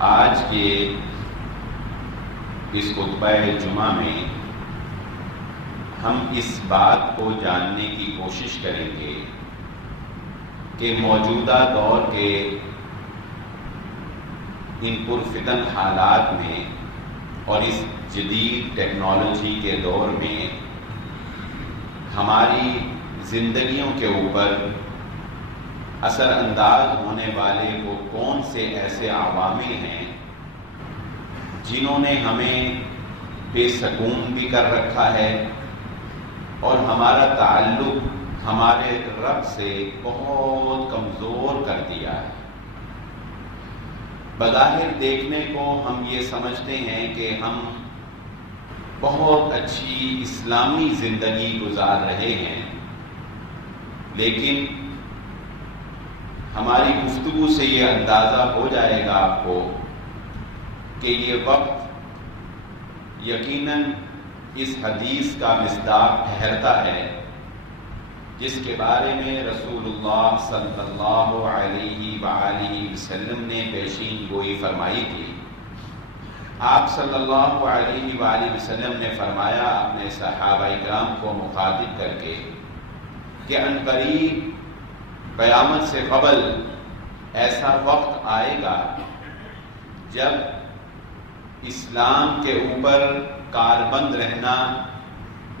آج کے اس خطبہ جمعہ میں ہم اس بات کو جاننے کی کوشش کریں گے کہ موجودہ دور کے ان پرفتن حالات میں اور اس جدید ٹیکنالوجی کے دور میں ہماری زندگیوں کے اوپر اثر انداز ہونے والے وہ کون سے ایسے عوامل ہیں جنہوں نے ہمیں بے سکون بھی کر رکھا ہے اور ہمارا تعلق ہمارے رب سے بہت کمزور کر دیا ہے۔ بظاہر دیکھنے کو ہم یہ سمجھتے ہیں کہ ہم بہت اچھی اسلامی زندگی گزار رہے ہیں، لیکن ہماری گفتگو سے یہ اندازہ ہو جائے گا آپ کو کہ یہ وقت یقیناً اس حدیث کا مصداق ٹھہرتا ہے جس کے بارے میں رسول اللہ صلی اللہ علیہ وآلہ وسلم نے پیشین گوئی فرمائی تھی۔ آپ صلی اللہ علیہ وآلہ وسلم نے فرمایا اپنے صحابہ اکرام کو مخاطب کر کے کہ عنقریب قیامت سے قبل ایسا وقت آئے گا جب اسلام کے اوپر کاربند رہنا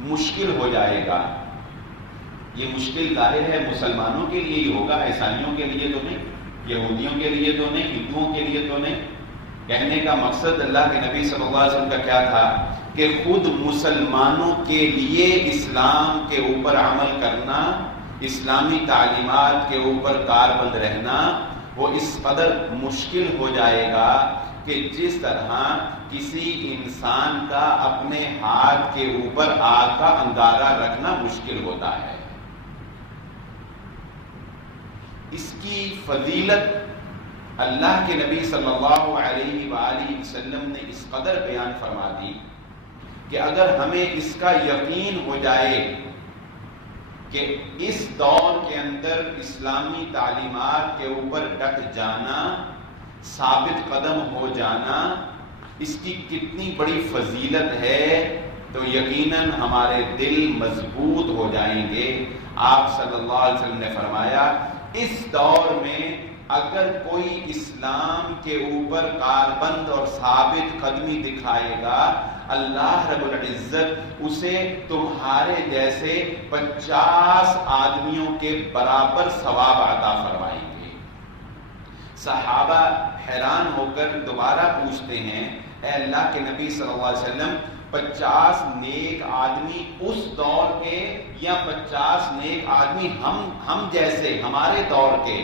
مشکل ہو جائے گا۔ یہ مشکل ظاہر ہے مسلمانوں کے لیے ہی ہوگا، عیسائیوں کے لیے تو نہیں، یہودیوں کے لیے تو نہیں، ہندوؤں کے لیے تو نہیں۔ کہنے کا مقصد اللہ کے نبی صلی اللہ علیہ وسلم کا کیا تھا کہ خود مسلمانوں کے لیے اسلام کے اوپر عمل کرنا، اسلامی تعلیمات کے اوپر کاربند رہنا وہ اس قدر مشکل ہو جائے گا کہ جس طرح کسی انسان کا اپنے ہاتھ کے اوپر آگ کا انگارہ رکھنا مشکل ہوتا ہے۔ اس کی فضیلت اللہ کے نبی صلی اللہ علیہ وآلہ وسلم نے اس قدر بیان فرما دی کہ اگر ہمیں اس کا یقین ہو جائے کہ اس دور کے اندر اسلامی تعلیمات کے اوپر ڈٹ جانا، ثابت قدم ہو جانا، اس کی کتنی بڑی فضیلت ہے تو یقیناً ہمارے دل مضبوط ہو جائیں گے۔ آپ صلی اللہ علیہ وسلم نے فرمایا اس دور میں اگر کوئی اسلام کے اوپر کاربند اور ثابت قدمی دکھائے گا، اللہ رب العزت اسے تمہارے جیسے 50 آدمیوں کے برابر ثواب عطا فرمائیں گے۔ صحابہ حیران ہو کر دوبارہ پوچھتے ہیں، اے اللہ کے نبی صلی اللہ علیہ وسلم 50 نیک آدمی اس دور کے یا 50 نیک آدمی ہم جیسے ہمارے دور کے؟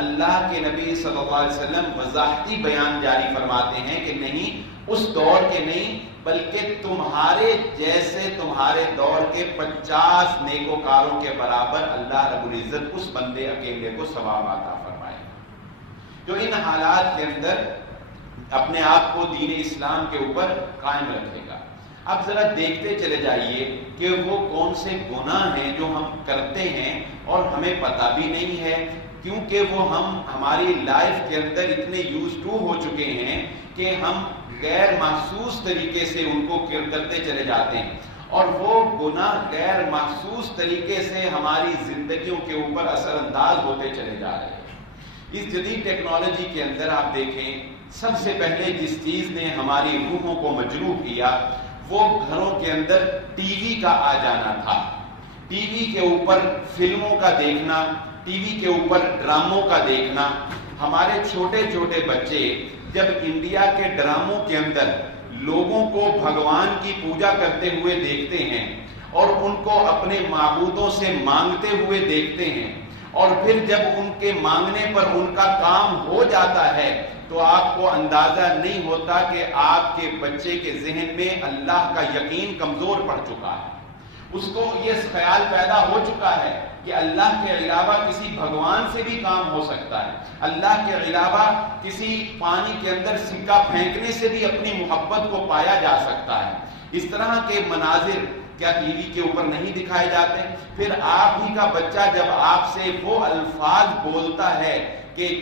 اللہ کے نبی صلی اللہ علیہ وسلم وضاحتی بیان جاری فرماتے ہیں کہ نہیں، اس دور کے نہیں بلکہ تمہارے جیسے تمہارے دور کے 50 نیکوکاروں کے برابر اللہ رب العزت اس بندے اکیلے کو ثواب عطا فرمائے جو ان حالات کے اندر اپنے آپ کو دین اسلام کے اوپر قائم رکھے گا۔ اب ذرا دیکھتے چلے جائیے کہ وہ کون سے گناہ ہیں جو ہم کرتے ہیں اور ہمیں پتہ بھی نہیں ہے، کیونکہ وہ ہماری لائف کے اندر اتنے یوز ٹو ہو چکے ہیں کہ ہم غیر محسوس طریقے سے ان کو کرتے چلے جاتے ہیں، اور وہ گناہ غیر محسوس طریقے سے ہماری زندگیوں کے اوپر اثر انداز ہوتے چلے جا رہے ہیں۔ اس جدید ٹیکنالوجی کے اندر آپ دیکھیں، سب سے پہلے جس چیز نے ہماری روحوں کو مجروح کیا وہ گھروں کے اندر ٹی وی کا آ جانا تھا۔ ٹی وی کے اوپر فلموں کا دیکھنا، ٹی وی کے اوپر ڈراموں کا دیکھنا۔ ہمارے چھوٹے چھوٹے بچے جب انڈیا کے ڈراموں کے اندر لوگوں کو بھگوان کی پوجا کرتے ہوئے دیکھتے ہیں اور ان کو اپنے معبودوں سے مانگتے ہوئے دیکھتے ہیں، اور پھر جب ان کے مانگنے پر ان کا کام ہو جاتا ہے تو آپ کو اندازہ نہیں ہوتا کہ آپ کے بچے کے ذہن میں اللہ کا یقین کمزور پڑ چکا ہے۔ اس کو یہ خیال پیدا ہو چکا ہے کہ اللہ کے علاوہ کسی بھگوان سے بھی کام ہو سکتا ہے، اللہ کے علاوہ کسی پانی کے اندر سکہ پھینکنے سے بھی اپنی محبت کو پایا جا سکتا ہے۔ اس طرح کے مناظر کیا ٹی وی کے اوپر نہیں دکھائے جاتے؟ پھر آپ ہی کا بچہ جب آپ سے وہ الفاظ بولتا ہے کہ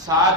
7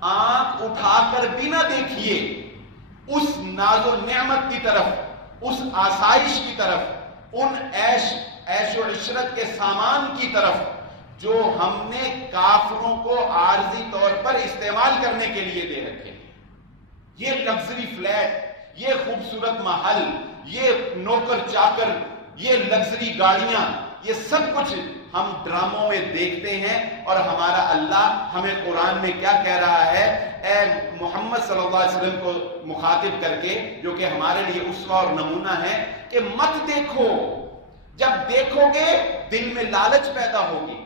آنکھ اٹھا کر بھی نہ دیکھیے اس ناز و نعمت کی طرف, اس آسائش کی طرف, ان عیش و عشرت کے سامان کی طرف جو ہم نے کافروں کو عارضی طور پر استعمال کرنے کے لیے دے رکھے. یہ لگژری فلیٹ, یہ خوبصورت محل, یہ نوکر چاکر, یہ لگژری گاڑیاں, یہ سب کچھ ہم ڈراموں میں دیکھتے ہیں. اور ہمارا اللہ ہمیں قرآن میں کیا کہہ رہا ہے؟ اے محمد صلی اللہ علیہ وسلم کو مخاطب کر کے, جو کہ ہمارے لیے اسوہ اور نمونہ ہے, کہ مت دیکھو. جب دیکھو گے دل میں لالچ پیدا ہوگی.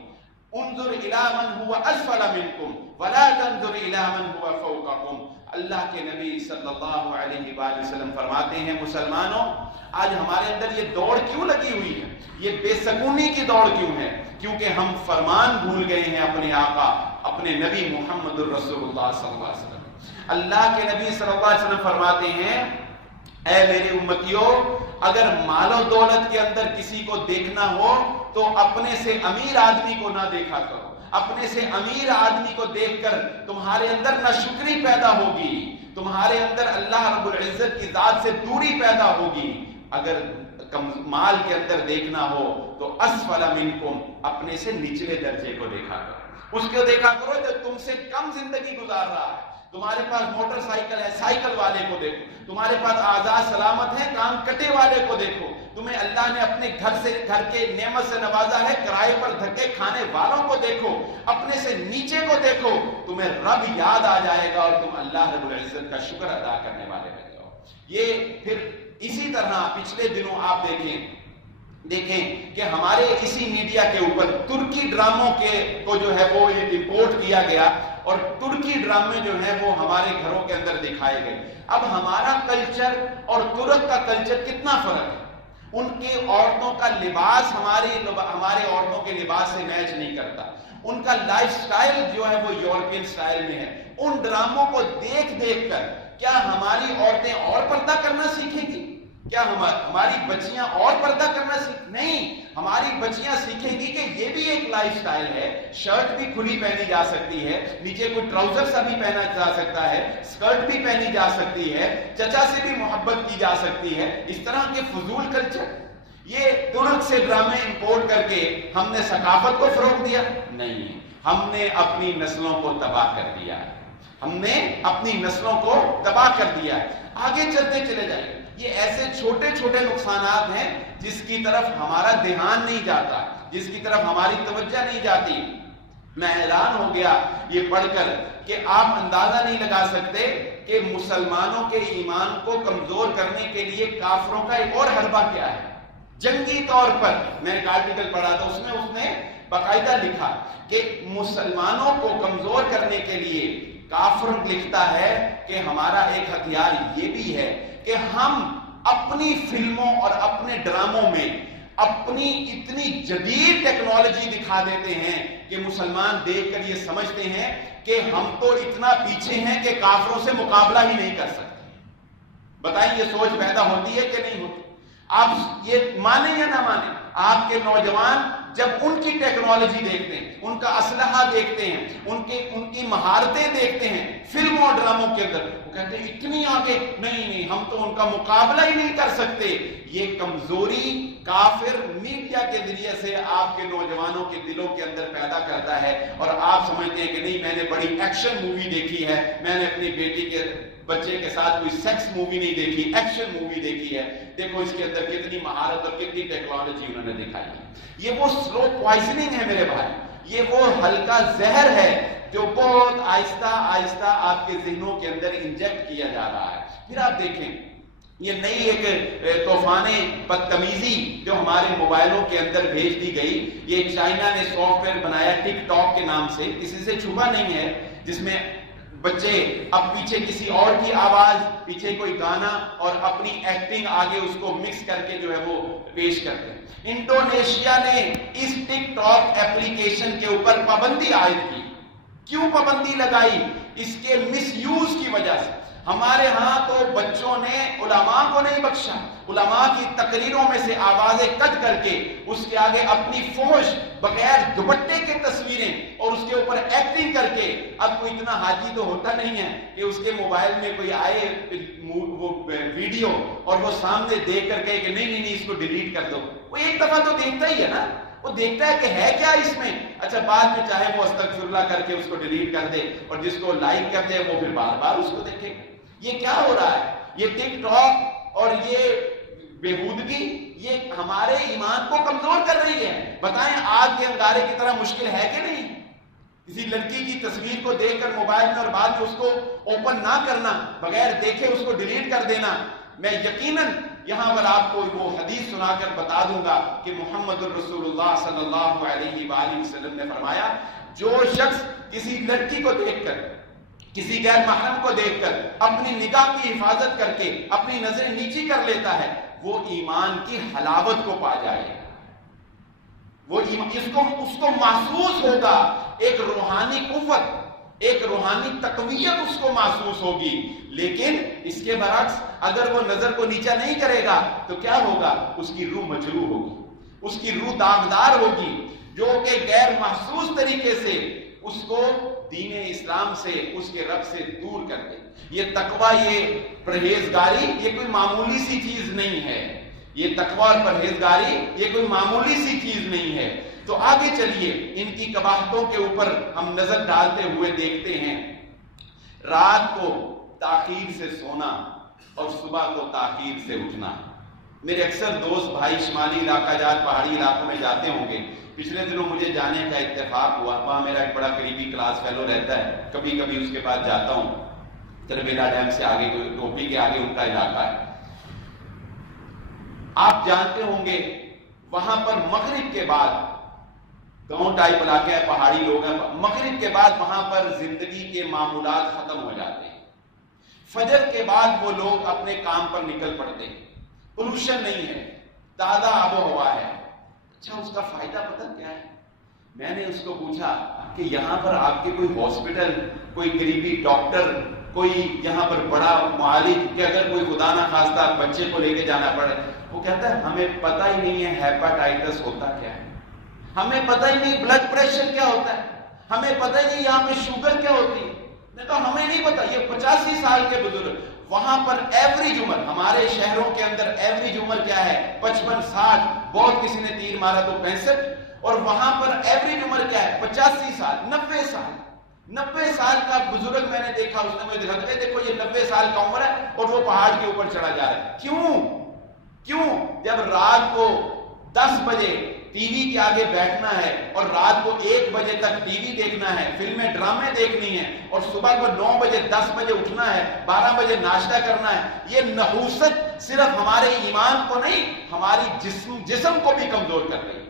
انظر الی من هو اسفل منکم ولا تنظر الی من هو فوقکم. اللہ کے نبی صلی اللہ علیہ وآلہ وسلم فرماتے ہیں, مسلمانوں آج ہمارے اندر یہ دوڑ کیوں لگی ہوئی ہے, یہ بے سکونی کی دوڑ کیوں ہے؟ کیونکہ ہم فرمان بھول گئے ہیں اپنے آقا, اپنے نبی محمد الرسول اللہ صلی اللہ علیہ وسلم. اللہ کے نبی صلی اللہ علیہ وسلم فرماتے ہیں, اے میرے امتیوں, اگر مال و دولت کے اندر کسی کو دیکھنا ہو تو اپنے سے امیر آدمی کو نہ دیکھا کرو. اپنے سے امیر آدمی کو دیکھ کر تمہارے اندر ناشکری پیدا ہوگی, تمہارے اندر اللہ رب العزت کی ذات سے دوری پیدا ہوگی. اگر مال کے اندر دیکھنا ہو تو اسفل منکم, اپنے سے نچلے درجے کو دیکھا کرو. اس کو دیکھا کرو جو تم سے کم زندگی گزار رہا ہے. تمہارے پاس موٹر سائیکل ہے, سائیکل والے کو دیکھو. تمہارے پاس آزاد سلامت ہے, کان کٹے والے کو دیکھو. تمہیں اللہ نے اپنے گھر کے نعمت سے نوازا ہے, کرائے پر دھکے کھانے والوں کو دیکھو. اپنے سے نیچے کو دیکھو, تمہیں رب یاد آ جائے گا اور تم اللہ رب العزت کا شکر ادا کرنے والے بن جاؤ. یہ پھر اسی طرح پچھلے دنوں آپ دیکھیں کہ ہمارے اسی میڈیا کے اوپر ترکی ڈراموں کو جو ہے وہ امپورٹ کیا گیا, اور ترکی ڈرامے جو ہیں وہ ہمارے گھروں کے اندر دکھائے گئے. اب ہمارا کلچر اور ترک کا کلچر کتنا فرق ہے. ان کی عورتوں کا لباس ہمارے عورتوں کے لباس سے میچ نہیں کرتا. ان کا لائف سٹائل جو ہے وہ یورپین سٹائل میں ہے. ان ڈراموں کو دیکھ کر کیا ہماری عورتیں اور پردہ کرنا سیکھیں گی؟ کیا ہماری بچیاں اور پردہ کرنا نہیں, ہماری بچیاں سیکھیں گی کہ یہ بھی ایک لائف سٹائل ہے. شرٹ بھی کھلی پہنی جا سکتی ہے, نیچے کوئی ٹراؤزر سا بھی پہنا جا سکتا ہے, اسکرٹ بھی پہنی جا سکتی ہے, چچا سے بھی محبت کی جا سکتی ہے. اس طرح کے فضول کلچر, یہ ترک سے ڈرامے امپورٹ کر کے ہم نے ثقافت کو فروغ دیا نہیں, ہم نے اپنی نسلوں کو تباہ کر دیا ہے. ہم نے اپنی نسلوں کو تباہ کر دیا ہے. آگے چلتے چلے جائیں. یہ ایسے چھوٹے چھوٹے نقصانات ہیں جس کی طرف ہمارا دھیان نہیں جاتا, جس کی طرف ہماری توجہ نہیں جاتی. میں حیران ہو گیا یہ پڑھ کر کہ آپ اندازہ نہیں لگا سکتے کہ مسلمانوں کے ایمان کو کمزور کرنے کے لیے کافروں کا ایک اور حربہ کیا ہے. جنگی طور پر میں ایک آرٹیکل پڑھا تھا, اس نے باقاعدہ لکھا کہ مسلمانوں کو کمزور کرنے کے لیے کافر لکھتا ہے کہ ہمارا ایک ہتھیار یہ بھی ہے کہ ہم اپنی فلموں اور اپنے ڈراموں میں اپنی اتنی جدید ٹیکنالوجی دکھا دیتے ہیں کہ مسلمان دیکھ کر یہ سمجھتے ہیں کہ ہم تو اتنا پیچھے ہیں کہ کافروں سے مقابلہ ہی نہیں کر سکتے. بتائیں یہ سوچ پیدا ہوتی ہے کہ نہیں ہوتی؟ آپ یہ مانیں یا نہ مانیں, آپ کے نوجوان جب ان کی ٹیکنالوجی دیکھتے ہیں, ان کا اسلحہ دیکھتے ہیں, ان کی مہارتیں دیکھتے ہیں فلموں اور ڈراموں کے اندر, وہ کہتے ہیں اتنی آگے نہیں, ہم تو ان کا مقابلہ ہی نہیں کر سکتے. یہ کمزوری کافر میڈیا کے ذریعے سے آپ کے نوجوانوں کے دلوں کے اندر پیدا کرتا ہے, اور آپ سمجھتے ہیں کہ نہیں میں نے بڑی ایکشن مووی دیکھی ہے, میں نے اپنی بیٹی کے بچے کے ساتھ کوئی سیکس مووی نہیں دیکھی, ایکشن مووی دیکھی ہے, دیکھو اس کے اندر کتنی مہارت اور کتنی ٹیکنالوجی انہوں نے دکھائی ہے. یہ وہ سلو پوائزننگ ہے میرے بھائی, یہ وہ ہلکا زہر ہے جو بہت آہستہ آہستہ آپ کے ذہنوں کے اندر انجیکٹ کیا جا رہا ہے. پھر آپ دیکھیں یہ نئی ایک طوفان بدتمیزی جو ہمارے موبائلوں کے اندر بھیج دی گئی. یہ چائنا نے سافٹ ویئر بنایا ٹک ٹاک کے نام سے, کسی سے چھپا نہیں ہے, جس میں بچے اب پیچھے کسی اور کی آواز, پیچھے کوئی گانا اور اپنی ایکٹنگ آگے اس کو مکس کر کے جو ہے وہ پیش کرتے ہیں. انڈونیشیا نے اس ٹک ٹاک ایپلیکیشن کے اوپر پابندی عائد کی. کیوں پابندی لگائی؟ اس کے مس یوز کی وجہ سے. ہمارے ہاں تو بچوں نے علماء کو نہیں بخشا، علماء کی تقریروں میں سے آوازیں کٹ کر کے اس کے آگے اپنی فحش بغیر دوپٹے کے تصویریں اور اس کے اوپر ایکٹنگ کر کے، اب کوئی اتنا حاجی تو ہوتا نہیں ہے کہ اس کے موبائل میں کوئی آئے وہ ویڈیو اور وہ سامنے دیکھ کر کہے کہ نہیں اس کو ڈیلیٹ کر دو. وہ ایک دفعہ تو دیکھتا ہی ہے نا، وہ دیکھتا ہے کہ ہے کیا اس میں. اچھا بعد میں چاہے وہ استغفر اللہ کر کے اس کو ڈیلیٹ کر دے اور جس کو لائک کر دے وہ پھر بار بار اس کو دیکھے. یہ کیا ہو رہا ہے؟ یہ ٹک ٹاک اور یہ بےہودگی یہ ہمارے ایمان کو کمزور کر رہی ہے. بتائیں آگ کے انگارے کی طرح مشکل ہے کہ نہیں؟ کسی لڑکی کی تصویر کو دیکھ کر موبائل میں اور بعد میں اس کو اوپن نہ کرنا، بغیر دیکھے اس کو ڈیلیٹ کر دینا. میں یقیناً یہاں پر آپ کو وہ حدیث سنا کر بتا دوں گا کہ محمد الرسول اللہ صلی اللہ علیہ وآلہ وسلم نے فرمایا، جو شخص کسی لڑکی کو دیکھ کر، کسی غیر محرم کو دیکھ کر اپنی نگاہ کی حفاظت کر کے اپنی نظریں نیچی کر لیتا ہے، وہ ایمان کی حلاوت کو پا جائے گا. وہ اس کو محسوس ہوگا، ایک روحانی قوت، ایک روحانی تقویت اس کو محسوس ہوگی. لیکن اس کے برعکس اگر وہ نظر کو نیچا نہیں کرے گا تو کیا ہوگا؟ اس کی روح مجروح ہوگی، اس کی روح داغدار ہوگی، جو کہ غیر محسوس طریقے سے اس کو دین اسلام سے، اس کے رب سے دور کر دے. یہ تقوی، یہ پرہیزگاری یہ کوئی معمولی سی چیز نہیں ہے. یہ تقوی اور پرہیزگاری یہ کوئی معمولی سی چیز نہیں ہے. تو آگے چلیے ان کی قباحتوں کے اوپر ہم نظر ڈالتے ہوئے دیکھتے ہیں. رات کو تاخیر سے سونا اور صبح کو تاخیر سے اٹھنا. میرے اکثر دوست بھائی شمالی علاقہ جات پہاڑی علاقوں میں جاتے ہوں گے. پچھلے دنوں مجھے جانے کا اتفاق ہوا، وہاں میرا ایک بڑا قریبی کلاس فیلو رہتا ہے، کبھی کبھی اس کے پاس جاتا ہوں. تربیلا ڈیم سے آگے ٹوپی کے آگے ان کا علاقہ ہے. آپ جانتے ہوں گے وہاں پر مغرب کے بعد، گاؤں ٹائپ علاقہ ہے، پہاڑی لوگ ہیں، مغرب کے بعد وہاں پر زندگی کے معمولات ختم ہو جاتے ہیں. فجر کے بعد وہ لوگ اپنے کام پر نکل پڑتے ہیں. پولوشن نہیں ہے، تازہ آب و ہوا ہے. اچھا اس کا فائدہ پتہ کیا ہے؟ میں نے اس کو پوچھا کہ یہاں پر آپ کے کوئی ہاسپٹل، کوئی قریبی ڈاکٹر، کوئی یہاں پر بڑا معالج کہ اگر کوئی خدا نہ خواستہ بچے کو لے کے جانا پڑے؟ وہ کہتا ہے ہمیں پتہ ہی نہیں ہے ہیپاٹائٹس ہوتا کیا ہے، ہمیں پتہ ہی نہیں بلڈ پریشر کیا ہوتا ہے، ہمیں پتہ ہی نہیں یہاں پہ شوگر کیا ہوتی ہے. میں کہا ہمیں نہیں پتا. یہ 85 سال کے بزرگ، وہاں پر ایوریج عمر، ہمارے شہروں کے اندر ایوریج عمر کیا ہے؟ 55-60، بہت کسی نے تیر مارا تو 65، اور وہاں پر ایوریج عمر کیا ہے؟ 85 سال، 90 سال. 90 سال کا بزرگ میں نے دیکھا، اس نے مجھے دکھا کہ دیکھو یہ 90 سال کا عمر ہے اور وہ پہاڑ کے اوپر چڑھا جا رہا ہے. کیوں؟ جب رات کو 10 بجے ٹی وی کے آگے بیٹھنا ہے اور رات کو 1 بجے تک ٹی وی دیکھنا ہے، فلمیں ڈرامے دیکھنی ہیں، اور صبح کو 9 بجے 10 بجے اٹھنا ہے، 12 بجے ناشتہ کرنا ہے. یہ نحوست صرف ہمارے ایمان کو نہیں، ہماری جسم کو بھی کمزور کر رہی ہے.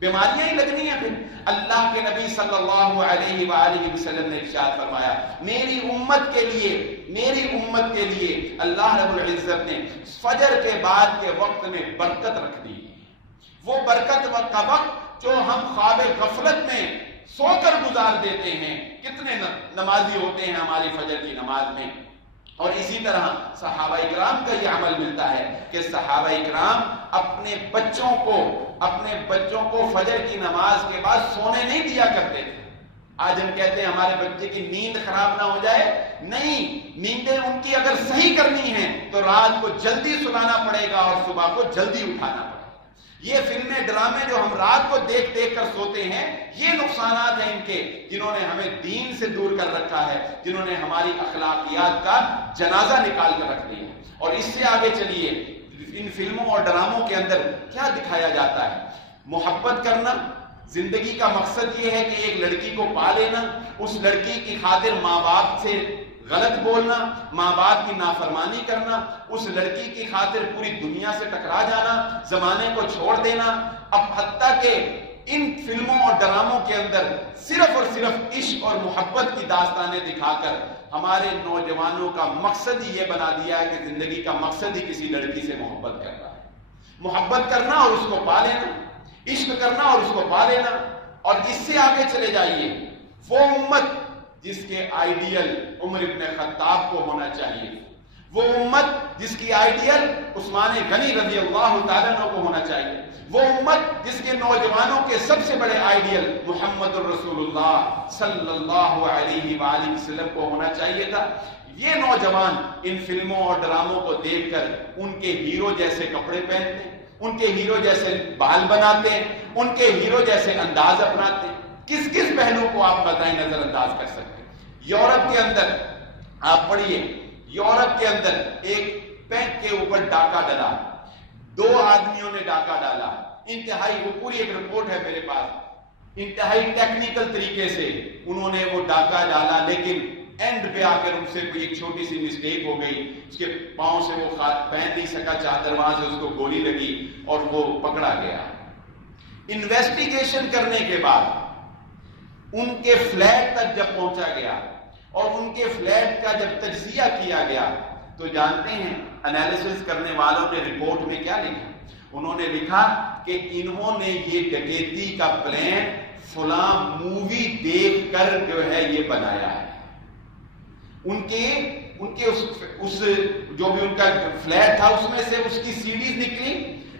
بیماریاں ہی لگنی ہیں. پھر اللہ کے نبی صلی اللہ علیہ وآلہ وسلم نے ارشاد فرمایا، میری امت کے لیے اللہ رب العزت نے فجر کے بعد کے وقت میں برکت رکھ دی. وہ برکت کا وقت جو ہم خواب غفلت میں سو کر گزار دیتے ہیں. کتنے نمازی ہوتے ہیں ہماری فجر کی نماز میں. اور اسی طرح صحابہ اکرام کا یہ عمل ملتا ہے کہ صحابہ اکرام اپنے بچوں کو فجر کی نماز کے بعد سونے نہیں دیا کرتے تھے. آج ہم کہتے ہیں ہمارے بچے کی نیند خراب نہ ہو جائے. نہیں، نیندیں ان کی اگر صحیح کرنی ہے تو رات کو جلدی سلانا پڑے گا اور صبح کو جلدی اٹھانا پڑے گا. یہ فلمیں ڈرامے جو ہم رات کو دیکھ کر سوتے ہیں، یہ نقصانات ہیں ان کے، جنہوں نے ہمیں دین سے دور کر رکھا ہے، جنہوں نے ہماری اخلاقیات کا جنازہ نکال کر رکھ دیا. اور اس سے آگے چلیے، ان فلموں اور ڈراموں کے اندر کیا دکھایا جاتا ہے؟ محبت کرنا. زندگی کا مقصد یہ ہے کہ ایک لڑکی کو پا لینا، اس لڑکی کی خاطر ماں باپ سے غلط بولنا، ماں باپ کی نافرمانی کرنا، اس لڑکی کی خاطر پوری دنیا سے ٹکرا جانا، زمانے کو چھوڑ دینا. اب حتیٰ کہ ان فلموں اور ڈراموں کے اندر صرف اور صرف عشق اور محبت کی داستانیں دکھا کر ہمارے نوجوانوں کا مقصد ہی یہ بنا دیا ہے کہ زندگی کا مقصد ہی کسی لڑکی سے محبت کرنا ہے. محبت کرنا اور اس کو پا لینا، عشق کرنا اور اس کو پا لینا. اور اس سے آگے چلے جائیے، وہ امت جس کے آئیڈیل عمر ابن خطاب کو ہونا چاہیے، وہ امت جس کی آئیڈیل عثمان غنی رضی اللہ تعالیٰ عنہ کو ہونا چاہیے، وہ امت جس کے نوجوانوں کے سب سے بڑے آئیڈیل محمد الرسول اللہ صلی اللہ علیہ وآلہ وسلم کو ہونا چاہیے تھا۔ یہ نوجوان ان فلموں اور ڈراموں کو دیکھ کر ان کے ہیرو جیسے کپڑے پہنتے ہیں، ان کے ہیرو جیسے بال بناتے ہیں، ان کے ہیرو جیسے انداز اپناتے ہیں۔ کس کس پہلو کو آپ بتائیں نظر انداز کر سکتے ہیں؟ یورپ کے اندر آپ پڑھیے، یورپ کے اندر ایک بینک کے اوپر ڈاکہ ڈلا، 2 آدمیوں نے ڈاکہ ڈالا، انتہائی، وہ پوری ایک رپورٹ ہے میرے پاس، انتہائی ٹیکنیکل طریقے سے انہوں نے وہ ڈاکہ ڈالا، لیکن اینڈ پہ آ کر ان سے کوئی ایک چھوٹی سی مسٹیک ہو گئی، اس کے پاؤں سے وہ پہن نہیں سکا چادر، وہاں سے اس کو گولی لگی اور وہ پکڑا گیا۔ انویسٹیگیشن کرنے کے بعد ان کے فلیٹ تک جب پہنچا گیا اور ان کے فلیٹ کا جب تجزیہ کیا گیا تو جانتے ہیں انالیسس کرنے والوں نے رپورٹ میں کیا لکھا؟ انہوں نے لکھا کہ انہوں نے یہ ڈکیتی کا پلان فلاں مووی دیکھ کر جو ہے یہ بنایا ہے۔ ان کے اس جو بھی ان کا فلیٹ تھا اس میں سے اس کی سیڈیز نکلی،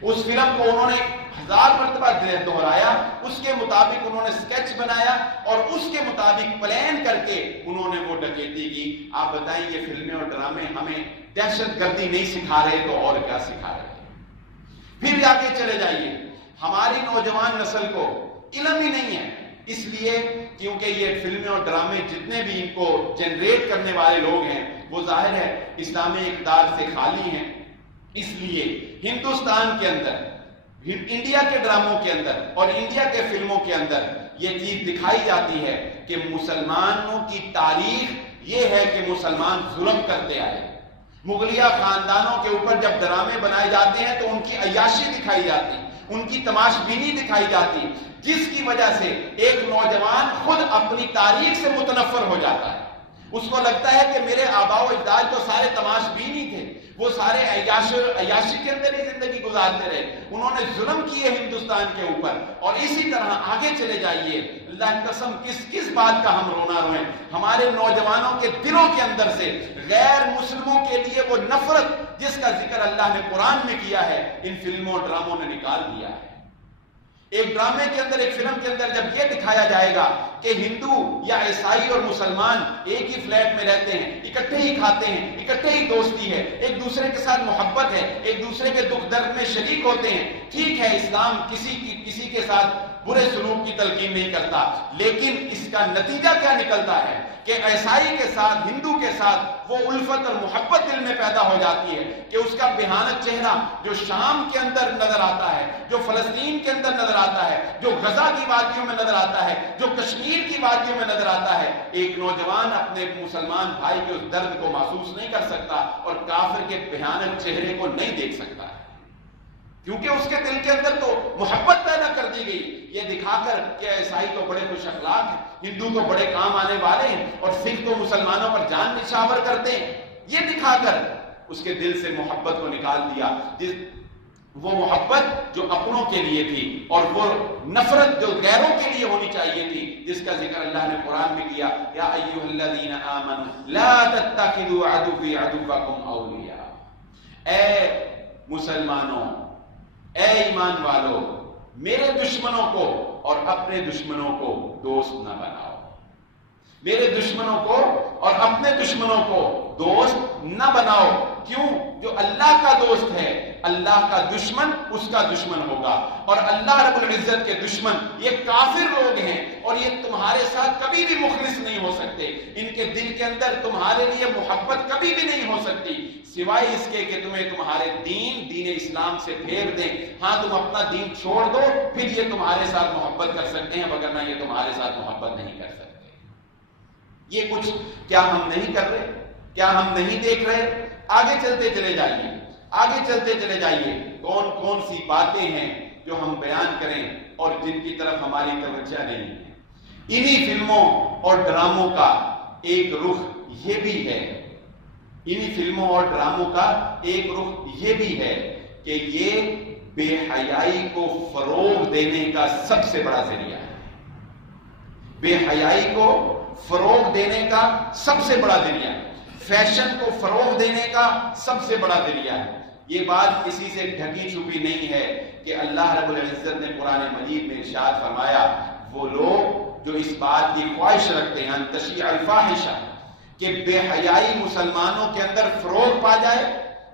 اس فلم کو انہوں نے 1000 مرتبہ دہرایا، اس کے مطابق انہوں نے سکیچ بنایا اور اس کے مطابق پلان کر کے انہوں نے وہ ڈکیتی کی۔ آپ بتائیں یہ فلمیں اور ڈرامے ہمیں دہشت گردی نہیں سکھا رہے تو اور کیا سکھا رہے؟ پھر آگے چلے جائیے، ہماری نوجوان نسل کو علم ہی نہیں ہے، اس لیے کیونکہ یہ فلمیں اور ڈرامے جتنے بھی ان کو جنریٹ کرنے والے لوگ ہیں وہ ظاہر ہے اسلامی اقدار سے خالی ہیں، اس لیے ہندوستان کے اندر، انڈیا کے ڈراموں کے اندر اور انڈیا کے فلموں کے اندر یہ چیز دکھائی جاتی ہے کہ مسلمانوں کی تاریخ یہ ہے کہ مسلمان ظلم کرتے آئے۔ مغلیہ خاندانوں کے اوپر جب ڈرامے بنائے جاتے ہیں تو ان کی عیاشی دکھائی جاتی، ان کی تماش بینی دکھائی جاتی، جس کی وجہ سے ایک نوجوان خود اپنی تاریخ سے متنفر ہو جاتا ہے۔ اس کو لگتا ہے کہ میرے آباء و اجداد تو سارے تماش بینی تھے، وہ سارے عیاشی کے اندر ہی زندگی گزارتے رہے، انہوں نے ظلم کیے ہندوستان کے اوپر۔ اور اسی طرح آگے چلے جائیے، اللہ کی قسم کس بات کا ہم رونا روئیں، ہمارے نوجوانوں کے دلوں کے اندر سے غیر مسلموں کے لیے وہ نفرت جس کا ذکر اللہ نے قرآن میں کیا ہے ان فلموں اور ڈراموں نے نکال دیا ہے۔ ایک ڈرامے کے اندر، ایک فلم کے اندر جب یہ دکھایا جائے گا کہ ہندو یا عیسائی اور مسلمان ایک ہی فلیٹ میں رہتے ہیں، اکٹھے ہی کھاتے ہیں، اکٹھے ہی دوستی ہے، ایک دوسرے کے ساتھ محبت ہے، ایک دوسرے کے دکھ درد میں شریک ہوتے ہیں، ٹھیک ہے اسلام کسی کے ساتھ برے سلوک کی تلقین نہیں کرتا، لیکن اس کا نتیجہ کیا نکلتا ہے کہ عیسائی کے ساتھ، ہندو کے ساتھ وہ الفت اور محبت دل میں پیدا ہو جاتی ہے کہ اس کا بھیانک چہرہ جو شام کے اندر نظر آتا ہے، جو فلسطین کے اندر نظر آتا ہے، جو غزہ کی وادیوں میں نظر آتا ہے، جو کشمیر کی وادیوں میں نظر آتا ہے، ایک نوجوان اپنے مسلمان بھائی کے اس درد کو محسوس نہیں کر سکتا اور کافر کے بھیانک چہرے کو نہیں دیکھ سکتا ہے، کیونکہ اس کے دل کے اندر تو محبت پیدا کر دی گئی یہ دکھا کر کہ عیسائی تو بڑے خوش اخلاق ہیں، ہندو تو بڑے کام آنے والے ہیں اور سکھ تو مسلمانوں پر جان نچھاور کرتے ہیں، یہ دکھا کر اس کے دل سے محبت کو نکال دیا، وہ محبت جو اپنوں کے لیے تھی اور وہ نفرت جو غیروں کے لیے ہونی چاہیے تھی، جس کا ذکر اللہ نے قرآن میں کیا، یا ایھا الذین آمنوا لا تتخذوا عدوی عدوکم اولیاء، اے مسلمانوں، اے ایمان والو، میرے دشمنوں کو اور اپنے دشمنوں کو دوست نہ بناؤ، میرے دشمنوں کو اور اپنے دشمنوں کو دوست نہ بناؤ، کیوں؟ جو اللہ کا دوست ہے اللہ کا دشمن اس کا دشمن ہوگا، اور اللہ رب العزت کے دشمن یہ کافر لوگ ہیں اور یہ تمہارے ساتھ کبھی بھی مخلص نہیں ہو سکتے، ان کے دل کے اندر تمہارے لیے محبت کبھی بھی نہیں ہو سکتی سوائے اس کے کہ تمہیں تمہارے دین اسلام سے پھیر دیں، ہاں تم اپنا دین چھوڑ دو پھر یہ تمہارے ساتھ محبت کر سکتے ہیں، وگرنہ یہ تمہارے ساتھ محبت نہیں کر سکتے۔ یہ کچھ کیا ہم نہیں کر رہے؟ کیا ہم نہیں دیکھ رہے؟ آگے چلتے چلے جائیے، آگے چلتے چلے جائیے، کون کون سی باتیں ہیں جو ہم بیان کریں اور جن کی طرف ہماری توجہ نہیں ہے۔ انہی فلموں اور ڈراموں کا ایک رخ یہ بھی ہے، انہی فلموں اور ڈراموں کا ایک رخ یہ بھی ہے کہ یہ بے حیائی کو فروغ دینے کا سب سے بڑا ذریعہ ہے، بے حیائی کو فروغ دینے کا سب سے بڑا ذریعہ۔ فیشن کو فروغ دینے کا سب سے بڑا ذریعہ ہے. یہ بات کسی سے ڈھکی چھپی نہیں ہے کہ اللہ رب العزت نے قرآن مجید میں ارشاد فرمایا وہ لوگ جو اس بات کی خواہش رکھتے ہیں تشیع الفاحشہ کہ بے حیائی مسلمانوں کے اندر فروغ پا جائے،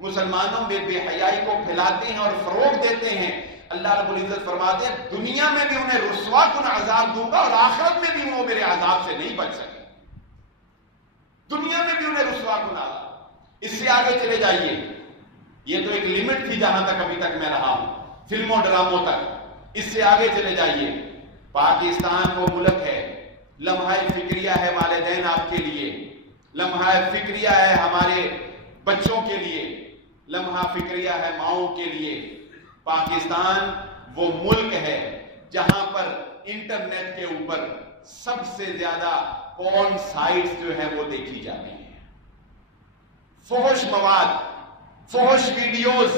مسلمانوں میں بے حیائی کو پھیلاتے ہیں اور فروغ دیتے ہیں، اللہ رب العزت فرماتے ہیں دنیا میں بھی انہیں رسوا کن عذاب دوں گا اور آخرت میں بھی وہ میرے عذاب سے نہیں بچ سکے. دنیا میں بھی انہیں رسوا کن عذاب. اس سے آگے چلے جائیے، یہ تو ایک لمٹ تھی جہاں تک ابھی تک میں رہا ہوں، فلموں ڈراموں تک. اس سے آگے چلے جائیے، پاکستان وہ ملک ہے، لمحہ فکریہ ہے والدین آپ کے لیے، لمحہ فکریہ ہے ہمارے بچوں کے لیے، لمحہ فکریہ ہے ماؤں کے لیے. پاکستان وہ ملک ہے جہاں پر انٹرنیٹ کے اوپر سب سے زیادہ پورن سائٹس جو ہے وہ دیکھی جاتی ہیں. فحش مواد، فحش ویڈیوز،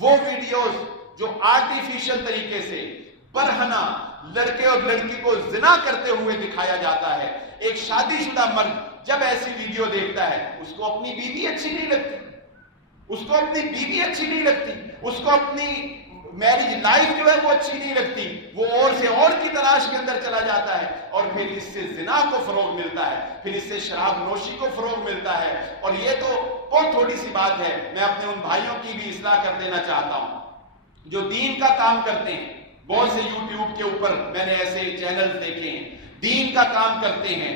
وہ ویڈیوز جو آرٹیفیشل طریقے سے برہنہ لڑکے اور لڑکی کو زنا کرتے ہوئے دکھایا جاتا ہے. ایک شادی شدہ مرد جب ایسی ویڈیو دیکھتا ہے اس کو اپنی بیوی اچھی نہیں لگتی، اس کو اپنی بیوی اچھی نہیں لگتی، اس کو اپنی میرج لائف جو ہے وہ اچھی نہیں لگتی، وہ اور سے اور کی تلاش کے اندر چلا جاتا ہے اور پھر اس سے زنا کو فروغ ملتا ہے، پھر اس سے شراب نوشی کو فروغ ملتا ہے. اور یہ تو بہت تھوڑی سی بات ہے، میں اپنے ان بھائیوں کی بھی اصلاح کر دینا چاہتا ہوں جو دین کا کام کرتے ہیں. بہت سے یوٹیوب کے اوپر میں نے ایسے چینل دیکھے ہیں، دین کا کام کرتے ہیں،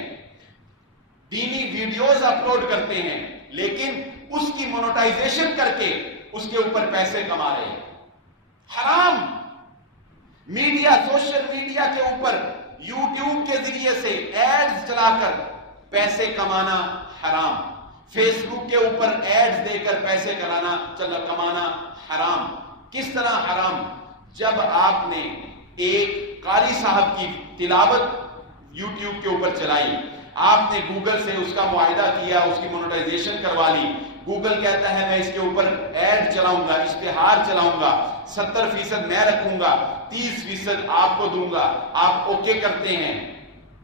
دینی ویڈیوز اپلوڈ کرتے ہیں، لیکن اس کی مونوٹائزیشن کر کے اس کے اوپر پیسے کما رہے ہیں. حرام. میڈیا، سوشل میڈیا کے اوپر یوٹیوب کے ذریعے سے ایڈز چلا کر پیسے کمانا حرام. فیس بک کے اوپر ایڈز دے کر پیسے کمانا حرام. کس طرح حرام؟ جب آپ نے ایک قاری صاحب کی تلاوت یوٹیوب کے اوپر چلائی، آپ نے گوگل سے اس کا معاہدہ کیا، اس کی مونوٹائزیشن کروا لی. گوگل کہتا ہے میں اس کے اوپر ایڈ چلاؤں گا، اشتہار چلاؤں گا، 70% میں رکھوں گا، 30% آپ کو دوں گا. آپ اوکے کرتے ہیں.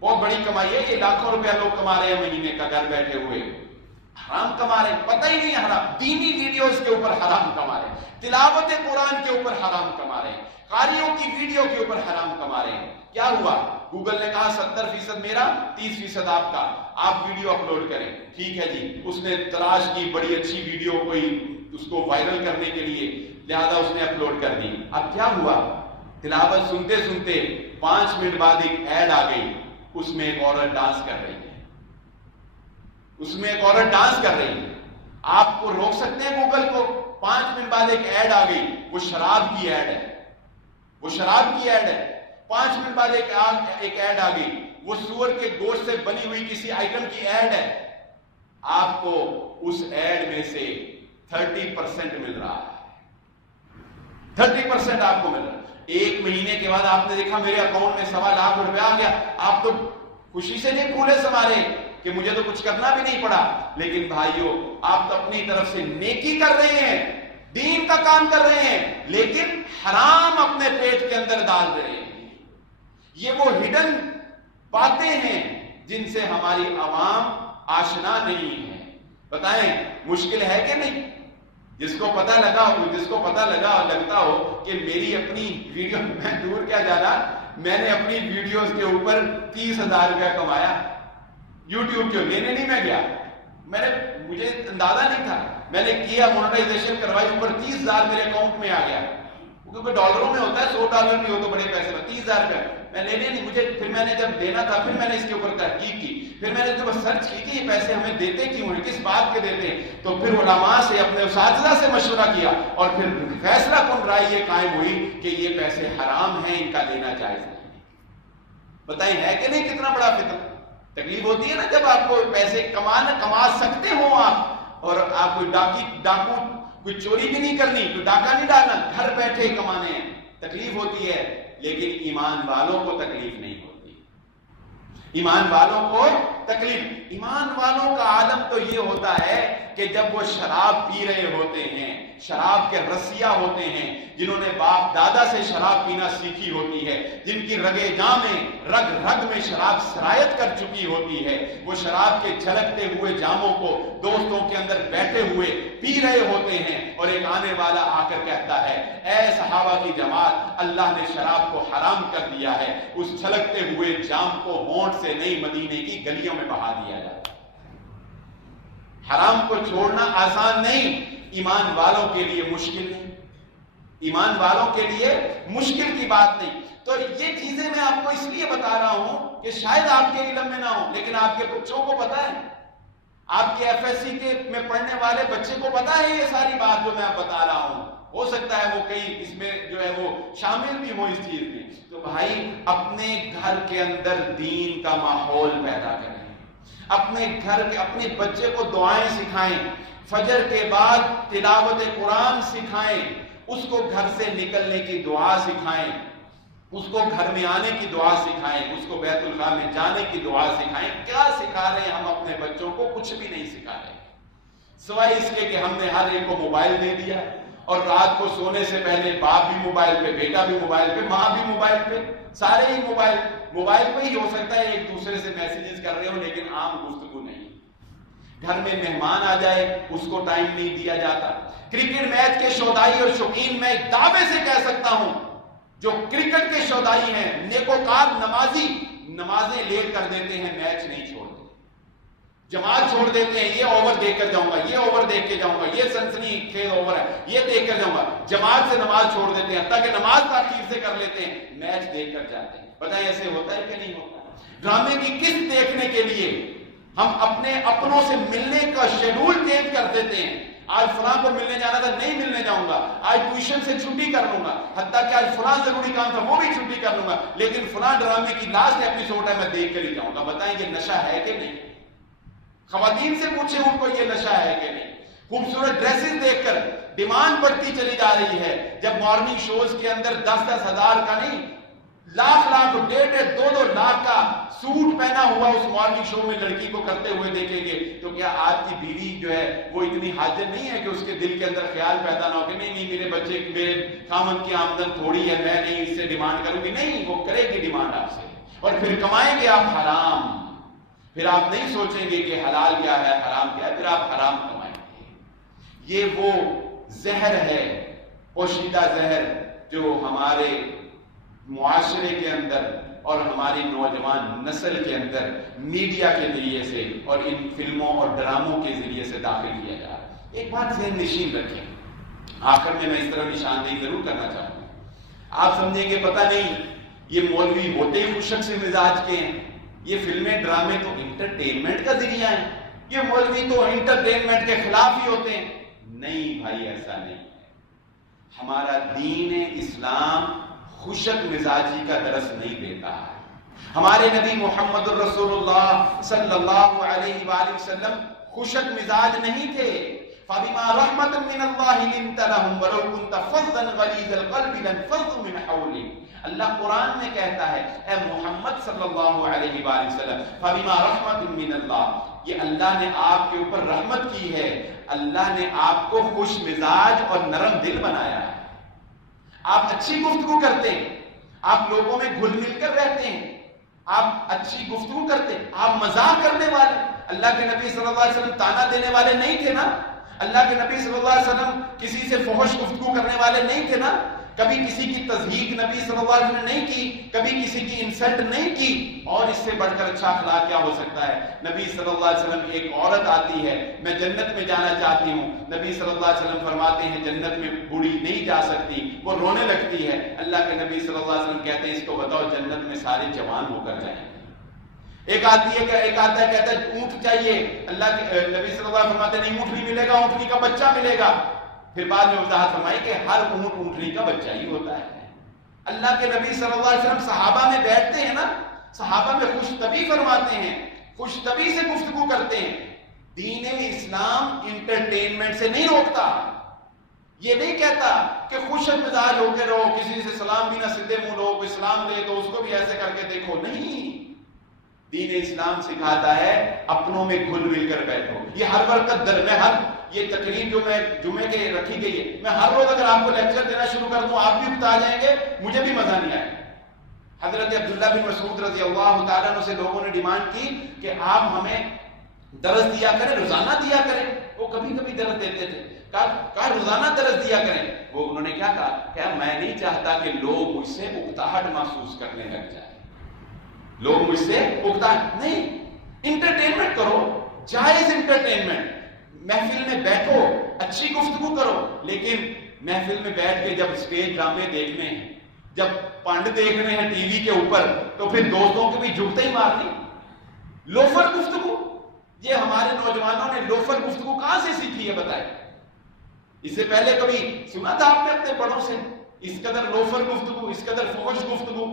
بہت بڑی کمائی ہے، یہ لاکھوں روپیہ لوگ کما رہے ہیں مہینے کا گھر بیٹھے ہوئے. حرام کما رہے ہیں، پتہ ہی نہیں حرام. دینی ویڈیوز کے اوپر حرام کما رہے ہیں، تلاوت قرآن کے اوپر حرام کما رہے ہیں، قاریوں کی ویڈیو کے اوپر حرام کما رہے ہیں. کیا ہوا؟ گوگل نے کہا 70% میرا، 30% آپ کا، آپ ویڈیو اپلوڈ کریں. ٹھیک ہے جی. اس نے تلاش کی بڑی اچھی ویڈیو کوئی اس کو وائرل کرنے کے لیے، لہذا اس نے اپلوڈ کر دی. اب کیا ہوا؟ تلاوت سنتے سنتے 5 منٹ بعد ایک ایڈ آ گئی، اس میں ایک عورت ڈانس کر رہی ہے، اس میں ایک عورت ڈانس کر رہی ہے. آپ کو روک سکتے ہیں گوگل کو؟ 5 منٹ بعد ایک ایڈ آ گئی، وہ شراب کی ایڈ ہے، وہ شراب کی ایڈ ہے. 5 منٹ بعد ایک ایڈ آ گئی، وہ سور کے گوشت سے بنی ہوئی کسی آئٹم کی ایڈ ہے. آپ کو اس ایڈ میں سے 30% مل رہا ہے، 30% آپ کو مل رہا ہے. 1 مہینے کے بعد آپ نے دیکھا میرے اکاؤنٹ میں 1.25 لاکھ روپے آ گیا. آپ تو خوشی سے نہیں پھولے سمارے کہ مجھے تو کچھ کرنا بھی نہیں پڑا. لیکن بھائیو، آپ تو اپنی طرف سے نیکی کر رہے ہیں، دین کا کام کر رہے ہیں، لیکن حرام اپنے پیٹ کے اندر ڈال رہے ہیں. یہ وہ ہڈن باتیں ہیں جن سے ہماری عوام آشنا نہیں ہے. بتائیں مشکل ہے کہ نہیں؟ جس کو پتہ لگتا ہو کہ میری اپنی ویڈیو، میں دور کیا جانا، میں نے اپنی ویڈیوز کے اوپر 30,000 روپیہ کمایا یوٹیوب کے. لینے نہیں میں گیا، مجھے اندازہ نہیں تھا، میں نے کیا، مونیٹائزیشن کروائی، اوپر 30,000 میرے اکاؤنٹ میں آ گیا. کیونکہ ڈالروں میں ہوتا ہے، $100 بھی ہو تو بڑے پیسے میں. 30,000 روپے میں لینے نہیں مجھے. پھر میں نے جب دینا تھا، پھر میں نے اس کے اوپر تحقیق کی، پھر میں نے اس کے اوپر سرچ کی کہ یہ پیسے ہمیں دیتے کیوں ہیں، کس بات کے دیتے ہیں. تو پھر علماء سے، اپنے اساتذہ سے مشورہ کیا اور پھر فیصلہ کن رائے یہ قائم ہوئی کہ یہ پیسے حرام ہیں، ان کا لینا جائز نہیں. بتائیں ہے کہ نہیں کتنا بڑا فتنہ؟ تکلیف ہوتی ہے نا جب آپ کو پیسے کما سکتے ہو آپ، اور آپ کوئی ڈاکو کوئی چوری بھی نہیں کرنی، کوئی ڈاکہ نہیں ڈالنا، گھر بیٹھے کمانے ہیں. تکلیف ہوتی ہے، لیکن ایمان والوں کو تکلیف نہیں ہوتی. ایمان والوں کو تکلیف، ایمان والوں کا عالم تو یہ ہوتا ہے کہ جب وہ شراب پی رہے ہوتے ہیں، شراب کے رسیا ہوتے ہیں، جنہوں نے باپ دادا سے شراب پینا سیکھی ہوتی ہے، جن کی رگے جاں میں رگ رگ میں شراب سرایت کر چکی ہوتی ہے، وہ شراب کے جھلکتے ہوئے جاموں کو دوستوں کے اندر بیٹھے ہوئے پی رہے ہوتے ہیں، اور ایک آنے والا آ کر کہتا ہے اے صحابہ کی جماعت، اللہ نے شراب کو حرام کر دیا ہے، اس چھلکتے ہوئے جام کو ہونٹ سے نہیں مدینے کی گلیوں میں بہا دیا جاتا۔ حرام کو چھوڑنا آسان نہیں، ایمان والوں کے لیے مشکل نہیں، ایمان والوں کے لیے مشکل کی بات نہیں۔ تو یہ چیزیں میں آپ کو اس لیے بتا رہا ہوں کہ شاید آپ کے علم میں نہ ہو، لیکن آپ کے بچوں کو پتا ہے، آپ کے ایف ایس سی کے میں پڑھنے والے بچے کو پتا ہے یہ ساری بات جو میں آپ بتا رہا ہوں۔ ہو سکتا ہے وہ کئی اس میں جو ہے وہ شامل بھی ہو اس چیز میں۔ تو بھائی اپنے گھر کے اندر دین کا ماحول پیدا کریں، اپنے گھر کے اپنے بچے کو دعائیں سکھائیں، فجر کے بعد تلاوت قرآن سکھائیں، اس کو گھر سے نکلنے کی دعا سکھائیں، اس کو گھر میں آنے کی دعا سکھائیں، اس کو بیت الخلاء میں جانے کی دعا سکھائیں۔ کیا سکھا رہے ہیں ہم اپنے بچوں کو؟ کچھ بھی نہیں سکھا رہے، سوائے اس کے کہ ہم نے ہر ایک کو موبائل دے دیا، اور رات کو سونے سے پہلے باپ بھی موبائل پہ، بیٹا بھی موبائل پہ، ماں بھی موبائل پہ، سارے ہی موبائل پہ ہی۔ ہو سکتا ہے ایک دوسرے سے میسیجز کر رہے ہو لیکن عام گفتگو نہیں۔ گھر میں مہمان آ جائے اس کو ٹائم نہیں دیا جاتا۔ کرکٹ میچ کے شودائی اور شوقین میں دعوے سے کہہ سکتا ہوں، جو کرکٹ کے شودائی ہیں، نیکوکار نمازی نمازیں لیٹ کر دیتے ہیں، میچ نہیں چھوڑتے، جماعت چھوڑ دیتے ہیں، یہ اوور دیکھ کر جاؤں گا، یہ اوور دیکھ کے جاؤں گا، یہ سنسنی خیز اوور ہے، یہ دیکھ کر جاؤں گا، جماعت سے نماز چھوڑ دیتے ہیں، حتیٰ کہ نماز تاخیر سے کر لیتے ہیں، میچ دیکھ کر جاتے ہیں۔ پتہ ہے ایسے ہوتا ہے کہ نہیں ہوتا؟ ڈرامے کی قسط دیکھنے کے لیے ہم اپنے اپنوں سے ملنے کا شیڈول چینج کر دیتے ہیں۔ آج فلاں کو ملنے جانا تھا، نہیں ملنے جاؤں گا، آج ٹیوشن سے چھٹی کر لوں گا، حتیٰ کہ آج فلاں ضروری کام تھا وہ بھی چھٹی کر لوں گا، لیکن فلاں ڈرامے کی لاسٹ ایپیسوڈ ہے میں دیکھ کر ہی جاؤں گا۔ بتائیں یہ نشہ ہے کہ نہیں؟ خواتین سے پوچھیں ان کو یہ نشہ ہے کہ نہیں؟ خوبصورت ڈریسز دیکھ کر ڈیمانڈ بڑھتی چلی جا رہی ہے، جب مارننگ شوز کے اندر 10-10 ہزار کا نہیں، لاکھ 2.5 لاکھ کا سوٹ پہنا ہوا اس مارننگ شو میں لڑکی کو کرتے ہوئے دیکھیں گے، تو کیا آپ کی بیوی جو ہے وہ اتنی حاضر نہیں ہے کہ اس کے دل کے اندر خیال پیدا نہ ہو کہ نہیں میرے بچے میرے خامن کی آمدن تھوڑی ہے، میں نہیں اس سے ڈیمانڈ کروں گی؟ نہیں، وہ کرے گی ڈیمانڈ آپ سے، اور پھر کمائیں گے آپ حرام، پھر آپ نہیں سوچیں گے کہ حلال کیا ہے حرام کیا ہے، پھر آپ حرام کمائیں گے۔ یہ وہ زہر ہے، پوشیدہ زہر، جو ہمارے معاشرے کے اندر اور ہماری نوجوان نسل کے اندر میڈیا کے ذریعے سے اور ان فلموں اور ڈراموں کے ذریعے سے داخل کیا جا رہا ہے۔ ایک بات ذہن نشین رکھیں، آخر میں اس طرح نشاندہی ضرور کرنا چاہوں گا۔ آپ سمجھیں گے پتہ نہیں یہ مولوی ہوتے ہی خوشک سے مزاج کے ہیں، یہ فلمیں ڈرامے تو انٹرٹینمنٹ کا ذریعہ ہیں، یہ مولوی تو انٹرٹینمنٹ کے خلاف ہی ہوتے ہیں۔ نہیں بھائی، ایسا نہیں ہے۔ ہمارا دین اسلام خوشک مزاجی کا درس نہیں دیتا ہے۔ ہمارے نبی محمد الرسول اللہ صلی اللہ علیہ وآلہ وسلم خوشک مزاج نہیں تھے۔ فَبِمَا رَحْمَةٍ مِّنَ اللَّهِ لِنْتَ لَهُمْ وَلَوْ كُنْتَ فَظًّا غَلِيظَ الْقَلْبِ لَانفَضُّوا مِنْ حَوْلِكَ۔ اللہ قرآن میں کہتا ہے اے محمد صلی اللہ علیہ وآلہ وسلم، فَبِمَا رَحْمَةٍ مِّنَ اللَّهِ، یہ اللہ نے آپ کے اوپر رحمت کی ہے، اللہ نے آپ کو خوش مزاج اور نرم دل بنایا ہے۔ آپ اچھی گفتگو کرتے ہیں، آپ لوگوں میں گھل مل کر رہتے ہیں، آپ اچھی گفتگو کرتے ہیں، آپ مزاح کرنے والے۔ اللہ کے نبی صلی اللہ علیہ وسلم تانا دینے والے نہیں تھے نا، اللہ کے نبی صلی اللہ علیہ وسلم کسی سے فحش گفتگو کرنے والے نہیں تھے نا، کبھی کسی کی تضحیق نبی صلی اللہ علیہ وسلم نے نہیں کی، کبھی کسی کی انسلٹ نہیں کی۔ اور اس سے بڑھ کر اچھا اخلاق کیا ہو سکتا ہے؟ نبی صلی اللہ علیہ وسلم، ایک عورت آتی ہے میں جنت میں جانا چاہتی ہوں، نبی صلی اللہ علیہ وسلم فرماتے ہیں جنت میں بوڑھی نہیں جا سکتی، وہ رونے لگتی ہے۔ اللہ کے نبی صلی اللہ علیہ وسلم کہتے ہیں اس کو بتاؤ جنت میں سارے جوان ہو کر جائیں۔ ایک آتی ہے کہ ایک آتا ہے کہتا ہے اونٹ چاہیے، اللہ کے نبی صلی اللہ علیہ وسلم فرماتے نہیں اونٹ نہیں ملے گا، اونٹنی کا بچہ ملے گا۔ پھر بعد میں وضاحت فرمائی کہ ہر اونٹ اونٹنی کا بچہ ہی ہوتا ہے۔ اللہ کے نبی صلی اللہ علیہ وسلم صحابہ میں بیٹھتے ہیں نا، صحابہ میں خوش طبی فرماتے ہیں، خوش طبی سے گفتگو کرتے ہیں۔ دین اسلام انٹرٹینمنٹ سے نہیں روکتا، یہ نہیں کہتا کہ خوش مزاج ہو کے رہو، کسی سے سلام بھی نہ سیدھے منہ لو، کوئی سلام دے تو اس کو بھی ایسے کر کے دیکھو، نہیں۔ دین اسلام سکھاتا ہے اپنوں میں گھل مل کر بیٹھو. یہ ہر وقت یہ تقریر جو میں جمعے کے رکھی گئی ہے، میں ہر روز اگر آپ کو لیکچر دینا شروع کر دوں آپ بھی اکتا جائیں گے، مجھے بھی مزہ نہیں آئے گا. حضرت عبداللہ بن مسعود رضی اللہ تعالیٰ عنہ سے لوگوں نے ڈیمانڈ کی کہ آپ ہمیں درس دیا کریں، روزانہ دیا کریں. وہ کبھی کبھی درس دیتے تھے، کہا روزانہ درس دیا کریں. وہ انہوں نے کیا کہا میں نہیں چاہتا کہ لوگ مجھ سے اکتاہٹ محسوس کرنے لگ جائیں. لوگ مجھ سے اکتاہٹ نہیں، انٹرٹینمنٹ کرو، جائز انٹرٹینمنٹ. محفل میں بیٹھو، اچھی گفتگو کرو، لیکن محفل میں بیٹھ کے جب اسٹیج ڈرامے دیکھنے ہیں، جب پانڈ دیکھنے ہیں ٹی وی کے اوپر، تو پھر دوستوں کے بھی جھکتے ہی مارنی. لوفر گفتگو، یہ ہمارے نوجوانوں نے لوفر گفتگو کہاں سے سیکھی ہے بتائیں؟ اس سے پہلے کبھی سنا تھا آپ نے اپنے بڑوں سے اس قدر لوفر گفتگو، اس قدر فحش گفتگو؟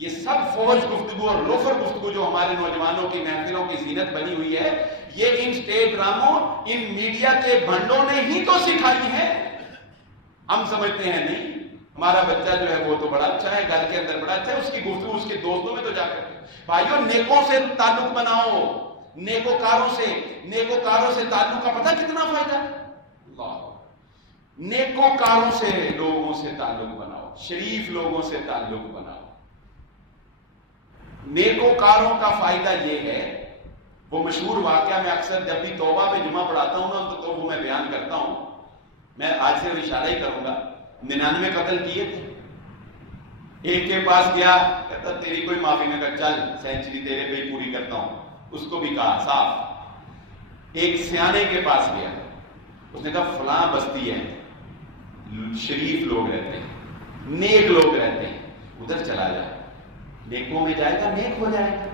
یہ سب فحش گفتگو اور لوفر گفتگو جو ہمارے نوجوانوں کی محفلوں کی زینت بنی ہوئی ہے، یہ ان اسٹیج ڈراموں، ان میڈیا کے بھنڈوں نے ہی تو سکھائی ہے. ہم سمجھتے ہیں نہیں، ہمارا بچہ جو ہے وہ تو بڑا اچھا ہے، گھر کے اندر بڑا اچھا ہے، اس کی گفتگو اس کے دوستوں میں تو جا کر. بھائیوں نیکوں سے تعلق بناؤ، نیکوکاروں سے تعلق کا پتہ کتنا فائدہ ہے. اللہ، نیکوکاروں سے لوگوں سے تعلق بناؤ، شریف لوگوں سے تعلق بناؤ. نیکوکاروں کا فائدہ یہ ہے، وہ مشہور واقعہ میں اکثر جب بھی توبہ پہ جمعہ پڑھاتا ہوں نا تو وہ میں بیان کرتا ہوں. میں آج سے اشارہ ہی کروں گا. 99 قتل کیے تھے. ایک کے پاس گیا، کہتا تیری کوئی معافی نہیں، کہا چل سینچری تیرے پہ ہی پوری کرتا ہوں. اس کو بھی کہا صاف. ایک سیانے کے پاس گیا، اس نے کہا فلاں بستی ہے، شریف لوگ رہتے ہیں، نیک لوگ رہتے ہیں، ادھر چلا جائے. نیکوں میں جائے گا نیک ہو جائے گا،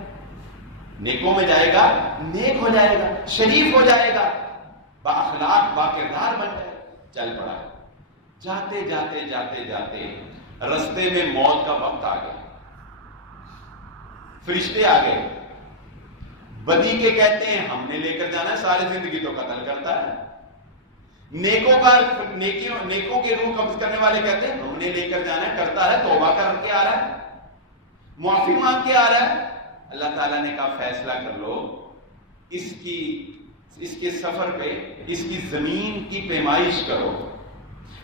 نیکوں میں جائے گا نیک ہو جائے گا، شریف ہو جائے گا، با اخلاق با کردار بن جائے. چل پڑا. جاتے جاتے جاتے جاتے رستے میں موت کا وقت آ گیا. فرشتے آ گئے، بدی کے کہتے ہیں ہم نے لے کر جانا ہے، ساری زندگی تو قتل کرتا ہے. نیکوں کے روح قبض کرنے والے کہتے ہیں ہم نے لے کر جانا ہے، کرتا ہے، توبہ کر کے آ رہا ہے، معافی مانگ کے آ رہا ہے. اللہ تعالیٰ نے کہا فیصلہ کر لو، اس کے سفر پہ اس کی زمین کی پیمائش کرو.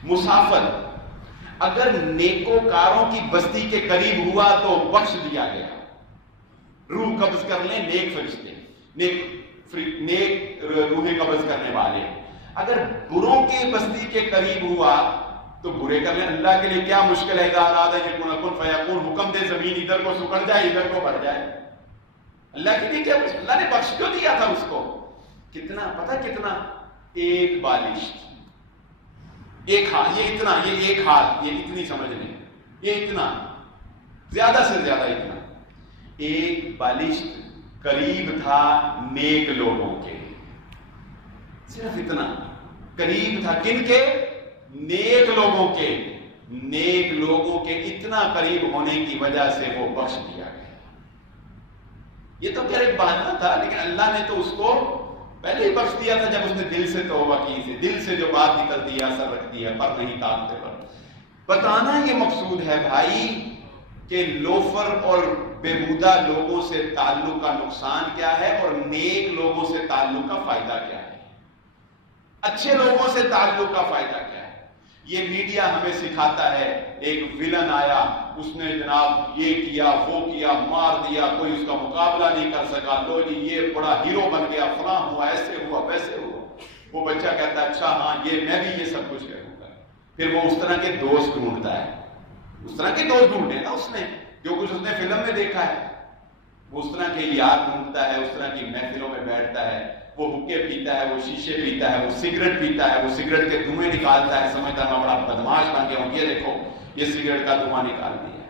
مسافر اگر نیکوکاروں کی بستی کے قریب ہوا تو بخش دیا گیا، روح قبض کر لیں نیک فرشتے، نیک روحیں قبض کرنے والے. اگر بروں کی بستی کے قریب ہوا تو برے کر لیں. اللہ کے لیے کیا مشکل ہے، اذا اراد ان یکون کن فیکون، حکم دے زمین ادھر کو سکڑ جائے ادھر کو بڑھ جائے. اللہ کے لیے کیا مشکل، اللہ نے بخش کیوں دیا تھا اس کو. کتنا پتہ کتنا، ایک بالشت، ایک ہاتھ، یہ اتنا، یہ ایک ہاتھ، یہ اتنی سمجھ لیں، یہ اتنا، زیادہ سے زیادہ اتنا. ایک بالشت قریب تھا نیک لوگوں کے، صرف اتنا قریب تھا. کن کے؟ نیک لوگوں کے. نیک لوگوں کے اتنا قریب ہونے کی وجہ سے وہ بخش دیا گیا. یہ تو خیر ایک بہانہ تھا، لیکن اللہ نے تو اس کو پہلے ہی بخش دیا تھا جب اس نے دل سے توبہ کی. دل سے جو بات نکلتی ہے اثر رکھتی ہے، پر نہیں کاٹتے پر. بتانا یہ مقصود ہے بھائی کہ لوفر اور بےہودہ لوگوں سے تعلق کا نقصان کیا ہے اور نیک لوگوں سے تعلق کا فائدہ کیا ہے، اچھے لوگوں سے تعلق کا فائدہ کیا ہے. یہ میڈیا ہمیں سکھاتا ہے. ایک ویلن آیا، اس نے جناب یہ کیا وہ کیا، مار دیا، کوئی اس کا مقابلہ نہیں کر سکا، لو جی یہ بڑا ہیرو بن گیا، فلاں ہوا، ایسے ہوا ویسے ہوا. وہ بچہ کہتا ہے اچھا ہاں میں بھی یہ سب کچھ کروں گا. پھر وہ اس طرح کے دوست ڈھونڈتا ہے. اس طرح کے دوست ڈھونڈے نا اس نے، جو کچھ اس نے فلم میں دیکھا ہے، وہ اس طرح کے یار ڈھونڈتا ہے، اس طرح کی محفلوں میں بیٹھتا ہے. وہ حقے پیتا ہے، وہ شیشے پیتا ہے، وہ سگریٹ پیتا ہے، وہ سگریٹ کے دھوئیں نکالتا ہے، سمجھتا ہے میں بڑا بدماش بن گیا ہوں، یہ دیکھو یہ سگریٹ کا دھواں نکال دیا.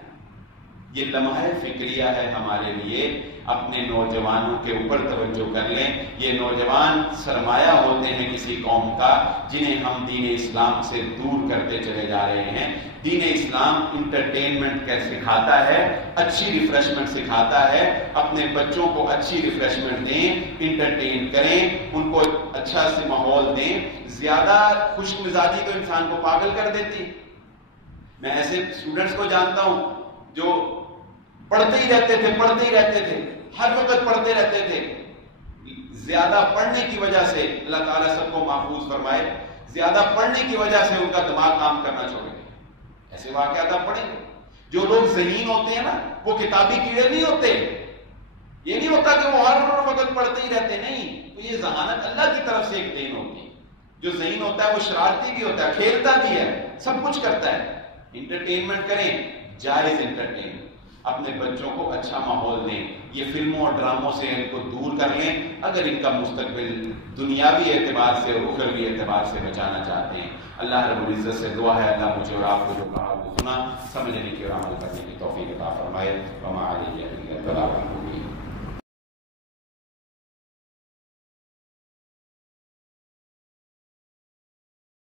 یہ لمحہ فکریہ ہے ہمارے لیے. اپنے نوجوانوں کے اوپر توجہ کر لیں. یہ نوجوان سرمایہ ہوتے ہیں کسی قوم کا، جنہیں ہم دین اسلام سے دور کرتے چلے جا رہے ہیں. دین اسلام انٹرٹینمنٹ کا سکھاتا ہے، اچھی ریفریشمنٹ سکھاتا ہے. اپنے بچوں کو اچھی ریفریشمنٹ دیں، انٹرٹین کریں، ان کو اچھا سے ماحول دیں. زیادہ خوش مزاجی تو انسان کو پاگل کر دیتی. میں ایسے اسٹوڈنٹس کو جانتا ہوں جو پڑھتے ہی رہتے تھے، ہر وقت پڑھتے رہتے تھے. زیادہ پڑھنے کی وجہ سے اللہ تعالیٰ سب کو محفوظ فرمائے, زیادہ پڑھنے کی وجہ سے ان کا دماغ کام کرنا چھوڑ گیا. ایسے واقعات آپ پڑھیں گے. جو لوگ ذہین ہوتے ہیں نا وہ کتابی کیڑے نہیں ہوتے. یہ نہیں ہوتا کہ وہ ہر وقت پڑھتے ہی رہتے, نہیں, تو یہ ذہانت اللہ کی طرف سے ایک دین ہوتی ہے. جو ذہین ہوتا ہے وہ شرارتی بھی ہوتا ہے, کھیلتا بھی ہے, سب کچھ کرتا ہے. انٹرٹینمنٹ کریں, جائز انٹرٹینمنٹ, اپنے بچوں کو اچھا ماحول دیں, یہ فلموں اور ڈراموں سے ان کو دور کر لیں اگر ان کا مستقبل دنیاوی اعتبار سے اور اخروی اعتبار سے بچانا چاہتے ہیں. اللہ رب العزت سے دعا ہے اللہ مجھے اور آپ کو جو کہا وہ سنا, سمجھنے کی اور عمل کرنے کی توفیق عطا فرمائے. وما علیہ الا البلاغ.